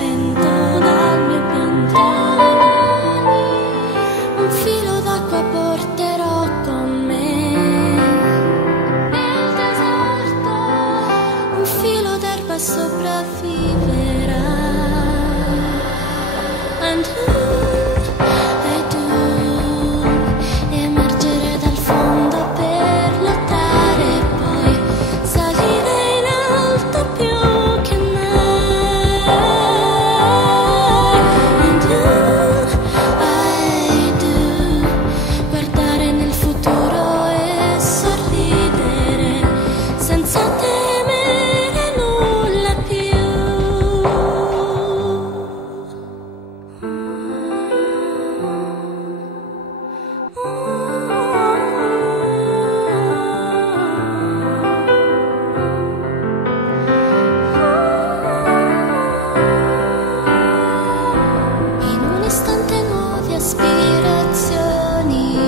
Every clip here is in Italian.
spento dal mio pianto. Un filo d'acqua porterò con me nel deserto, un filo d'erba sopravviverà. And emergere dal fondo per lottare e poi salire in alto più che mai. And I do, guardare nel futuro e sorridere senza temere nulla più. In un istante nuove aspirazioni,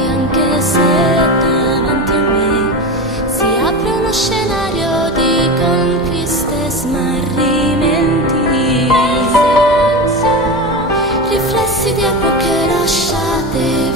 anche se davanti a me si apre uno scenario di conquiste e smarrimenti, riflessi di epoche lasciate